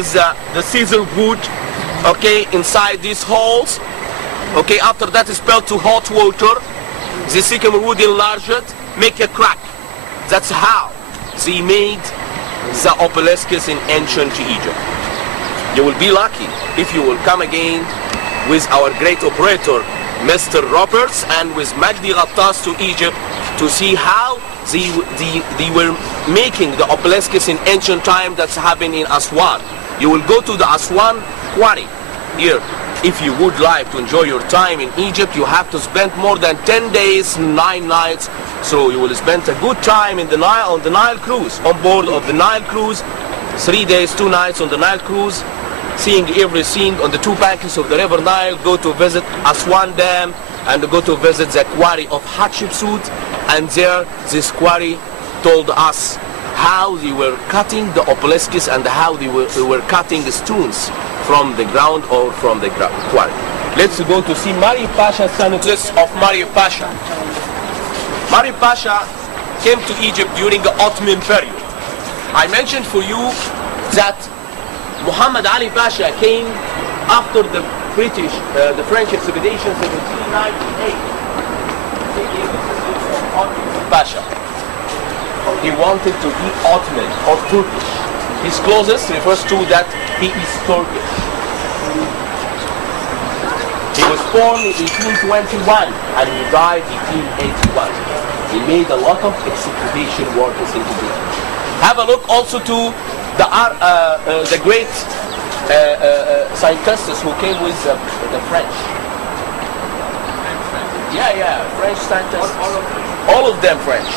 is the scissor wood, okay, inside these holes. Okay, after that is spelled to hot water. The sycamore wood enlarged, make a crack. That's how they made the obelisks in ancient Egypt. You will be lucky if you will come again with our great operator, Mr. Roberts, and with Magdi Ghattas to Egypt to see how they were making the obelisks in ancient time. That's happened in Aswan. You will go to the Aswan quarry here. If you would like to enjoy your time in Egypt, you have to spend more than 10 days, 9 nights. So you will spend a good time in the Nile, on the Nile cruise, on board of the Nile cruise, 3 days, 2 nights on the Nile cruise, seeing everything on the 2 banks of the river Nile, go to visit Aswan Dam, and go to visit the quarry of Hatshepsut. And there, this quarry told us how they were cutting the obelisks and how they were cutting the stones from the ground or from the quarry. Let's go to see Mari Pasha, son of Mari Pasha. Mari Pasha came to Egypt during the Ottoman period. I mentioned for you that Muhammad Ali Pasha came after the French expedition 1798. Pasha. He wanted to be Ottoman or Turkish. His closest refers to that he is Turkish. He was born in 1821 and he died in 1881. He made a lot of excavation work in Egypt. Have a look also to the great scientists who came with the French. Yeah, French scientists. All of them French.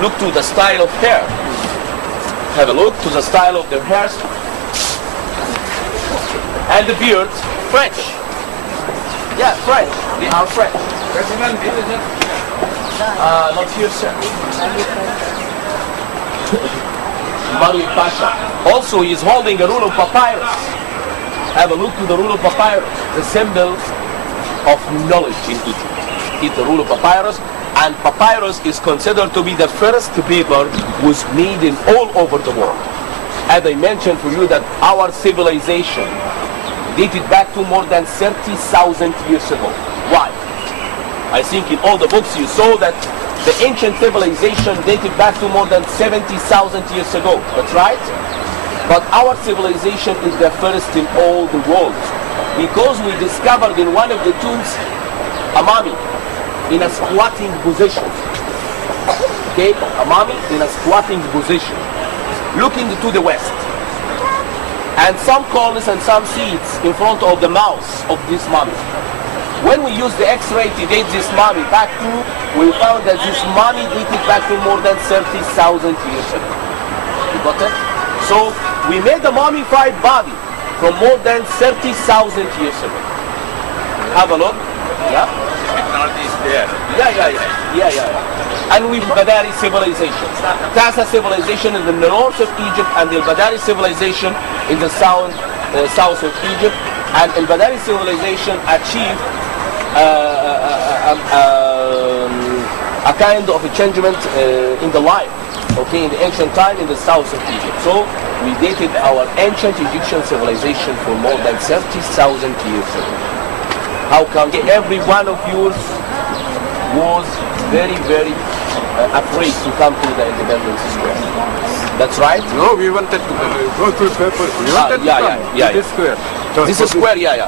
Look to the style of hair. Have a look to the style of their hair. And the beard, French. Yeah, French. They are French. Not here, sir. Mari Pasha. Also, he is holding a roll of papyrus. Have a look to the roll of papyrus, the symbol of knowledge in Egypt. It's the roll of papyrus, and papyrus is considered to be the first paper was made in all over the world. As I mentioned for you that our civilization dated back to more than 30,000 years ago. Why? I think in all the books you saw that the ancient civilization dated back to more than 70,000 years ago. That's right? But our civilization is the first in all the world because we discovered in one of the tombs a mummy in a squatting position. Okay, a mummy in a squatting position, looking to the west. And some corners and some seeds in front of the mouth of this mummy. When we use the X-ray to date this mummy back to, we found that this mummy dated back to more than 30,000 years ago. You got it? So we made a mummified body from more than 30,000 years ago. Have a look. Yeah. Technology is there. Yeah. And with Badari civilization. Tasa civilization is in the north of Egypt, and the Badari civilization in the south of Egypt. And the Badari civilization achieved a kind of a changement in the life, okay, in the ancient time in the south of Egypt. So we dated our ancient Egyptian civilization for more than 30,000 years ago. How come every one of yours was very, very afraid to come to the Independence Square? That's right? No, we wanted to go through papers. We wanted to come to this square. So this is square, yeah.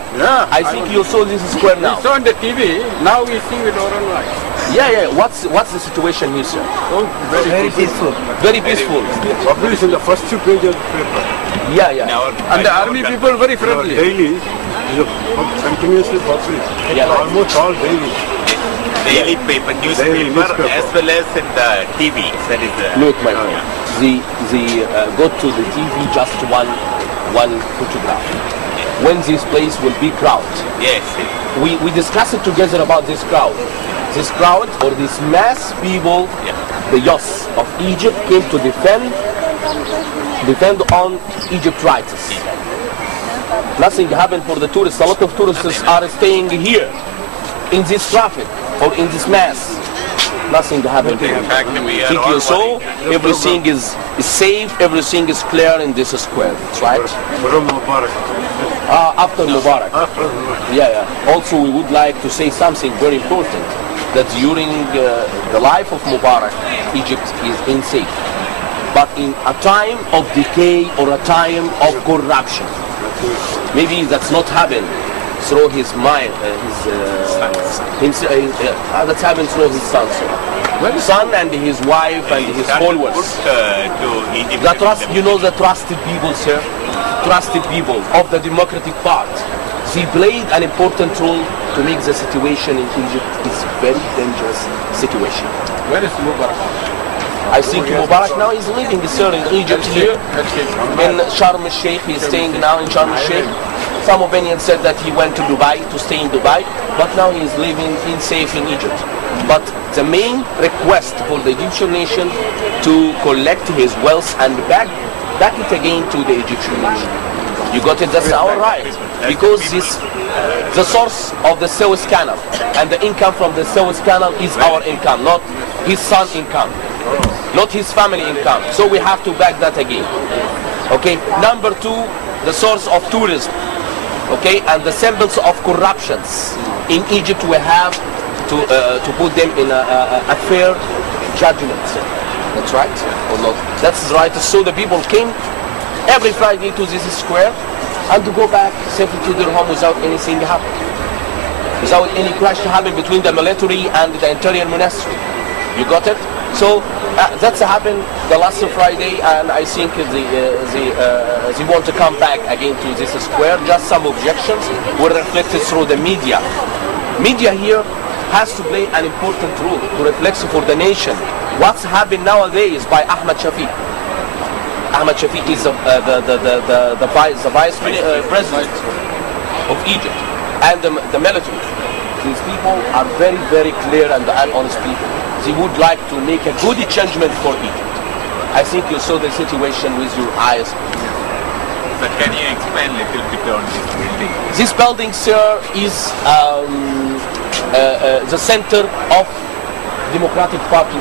I think you saw this is square now. We saw on the TV, now we see with our own eyes. Yeah. What's the situation here, sir? Oh, very peaceful. Very peaceful. Published in the first 2 pages of the paper. Yeah. And the army people very friendly. Daily is continuously published. Yeah. Almost all daily. Daily paper, newspaper, as well as in the TV. That is the. Look, my friend. They go to the TV just one photograph. When this place will be crowded. Yes. We discussed it together about this crowd. This crowd or this mass people, the youth of Egypt came to defend on Egypt rights. Nothing happened for the tourists. A lot of tourists are staying here in this traffic or in this mass. nothing happened to In fact, him. we are Think all you saw, worried. everything is safe, everything is clear in this square. That's right. From Mubarak. After Mubarak. Yeah. Also, we would like to say something very important, that during the life of Mubarak, Egypt is unsafe. But in a time of decay or a time of corruption, maybe that's not happened through his mind, that's happened through his son and his wife and his followers. To Egypt. The trust, you know, the trusted people, sir, trusted people of the democratic part. They played an important role to make the situation in Egypt is very dangerous situation. Where is Mubarak? I think Mubarak now is living, sir, in Egypt here, in Sharm el-Sheikh. He's staying now in Sharm el-Sheikh. Some opinions said that he went to Dubai, to stay in Dubai, but now he's living in safe in Egypt. But the main request for the Egyptian nation to collect his wealth and back it again to the Egyptian nation. You got it? That's our right. Because the source of the Suez Canal and the income from the Suez Canal is our income, not his son income, not his family income. So we have to back that again. Okay. Number two, the source of tourism. Okay, and the symbols of corruptions in Egypt, we have to put them in a fair judgment. That's right or not? That's right. So the people came every Friday to this square and to go back safely to their home without anything happening, without any clash to happen between the military and the interior ministry. You got it? So that's happened the last Friday, and I think they want to come back again to this square. Just some objections were reflected through the media. Media here has to play an important role to reflect for the nation what's happened nowadays by Ahmed Shafiq. Ahmed Shafiq is the vice president of Egypt and the military. These people are very, very clear and honest people. They would like to make a good changement for Egypt. I think you saw the situation with your eyes. But can you explain a little bit on this building? This building, sir, is the center of Democratic Party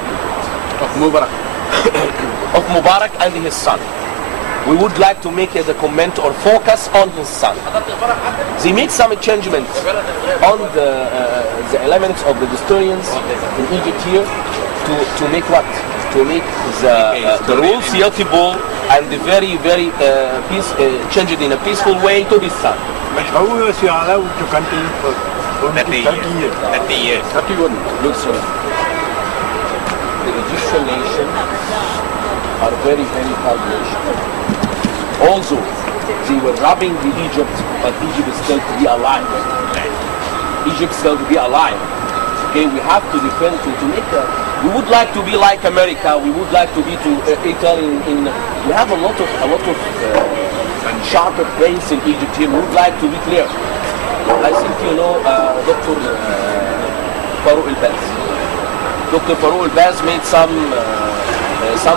Of Mubarak. of Mubarak and his son. We would like to make a comment or focus on his son. They make some changement on the elements of the historians in Egypt here to make what? To make the rules suitable and very, very change it in a peaceful way to his son. But how was you allowed to continue for 30 years. 30 years. 31. Look, sir, the Egyptian nation are very, very proud nation. Also, they were robbing the Egypt, but Egypt is still to be alive. Egypt still to be alive. Okay, we have to defend to make we would like to be like America. We would like to be to Italy. We have a lot of sharper brains in Egypt here. We would like to be clear. I think you know Dr. Farouk El-Baz. Dr. Farouk El-Baz made some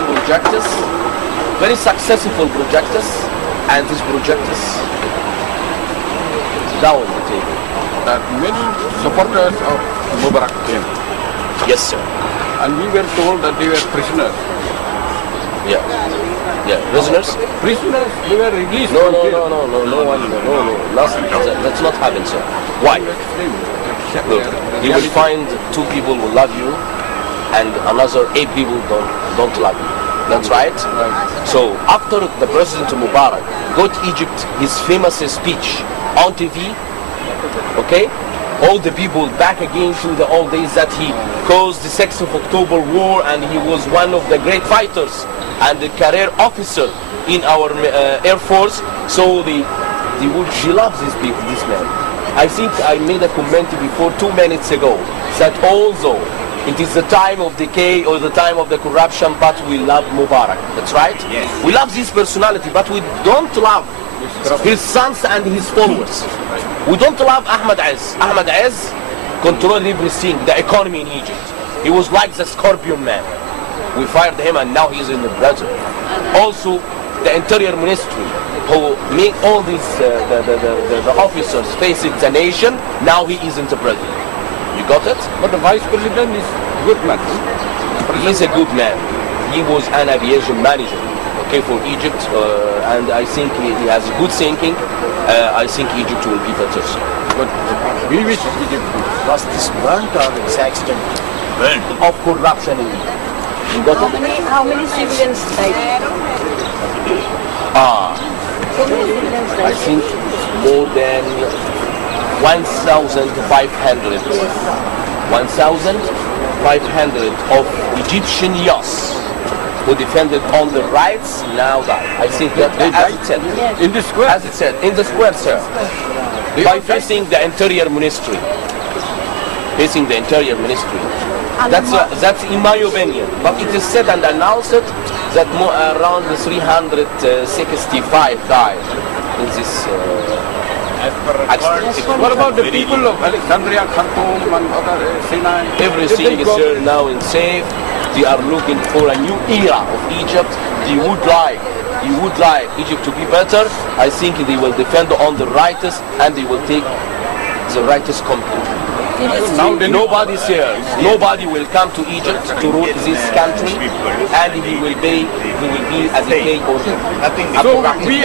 projects, very successful projects, and these projects down the table. That many supporters of Mubarak came. Yes, sir. And we were told that they were prisoners. Yeah. Yeah. Prisoners? Prisoners, they were released. No, from no, jail. no, nothing. That's not happen, sir. Why? Look, you will find 2 people who love you and another 8 people don't love you. That's right? So after the President Mubarak got Egypt his famous speech on TV, okay, all the people back again to the old days that he caused the 6th of October war, and he was one of the great fighters and the career officer in our Air Force. So they love these people, this man. I think I made a comment before 2 minutes ago that although it is the time of decay or the time of the corruption, but we love Mubarak. That's right? Yes. We love this personality, but we don't love his sons and his followers. We don't love Ahmed Az. Ahmed Az controlled everything, the economy in Egypt. He was like the scorpion man. We fired him and now he's in the prison. Also, the interior ministry, who made all these the officers facing the nation, now he is in the prison. You got it? But the vice president is good man. He's a good man. He was an aviation manager, okay, for Egypt, and I think he has good thinking. I think Egypt will be better. But we wish Egypt good. Was this burnt or is accident? Of corruption in Egypt. You got it? How many civilians died? How many civilians I died? think more than 1,500. 1,500 of Egyptian yachts who defended on the rights now died. I think that as it said, In the square. as it said, in the square, sir, by facing the interior ministry. Facing the interior ministry. That's in my opinion. But it is said and announced that around 365 died in this accident. What about the people of Alexandria, Khartoum, and other Sinai? Everything is here now in safe. They are looking for a new era of Egypt. They would like Egypt to be better. I think they will defend on the rights and they will take the rights completely. Now they know. Nobody's here. Nobody will come to Egypt to rule this country, and he will be as a pay or Nothing. So we